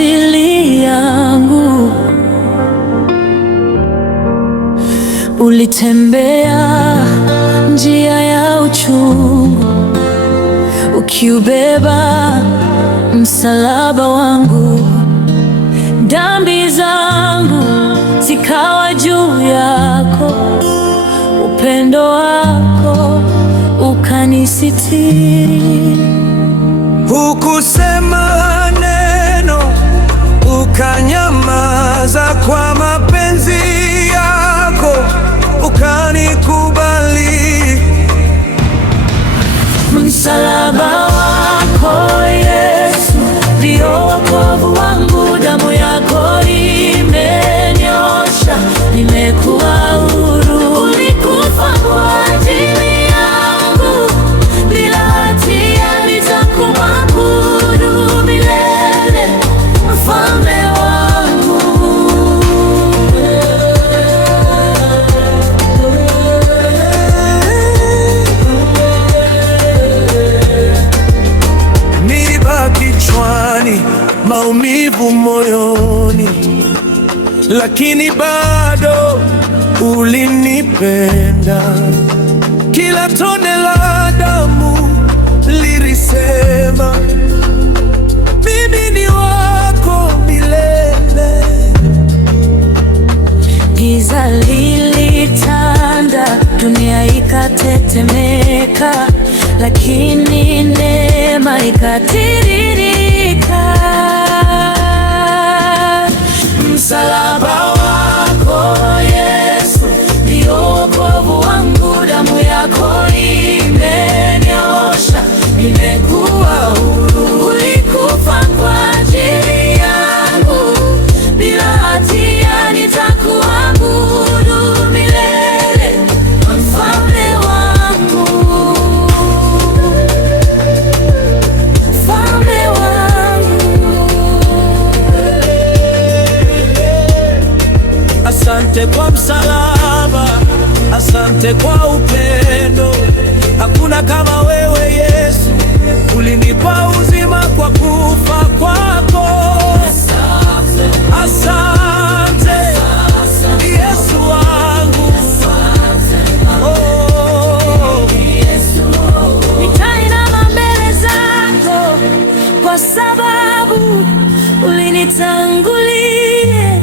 ajili yangu. Ulitembea njia ya uchungu, ukiubeba msalaba wangu. Dhambi zangu zikawa juu yako, upendo wako ukanisitiri. Hukusema neno, ukanyamaza kwa mapenzi yako, ukanikubali. Msalaba wako Yesu ndio wokovu wangu, damu yako imenyosha, nimekuwa huru. Ulikufa kwa ajili yangu, bila hatia nitakuabudu milele, mfalme wangu. Miiba kichwani, maumivu moyoni, lakini bado ulinipenda. Kila tone la damu lilisema, mimi ni wako milele. Giza lilitanda, dunia ikatetemeka, lakini neema ikatiririka. Msalaba wako Yesu ndio wokovu wangu, damu yako imenyosha, nimekuwa huru. Ulikufa kwa ajili yangu, bila hatia nitakuabudu milele, mfalme wangu, mfalme wangu. Asante kwa msalaba, asante kwa upendo. Hakuna kama wewe Yesu, ulinipa uzima kwa kufa kwako. Asante Yesu wangu. Nitainama mbele zako kwa sababu ulinitangulia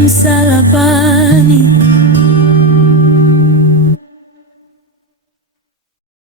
msalabani.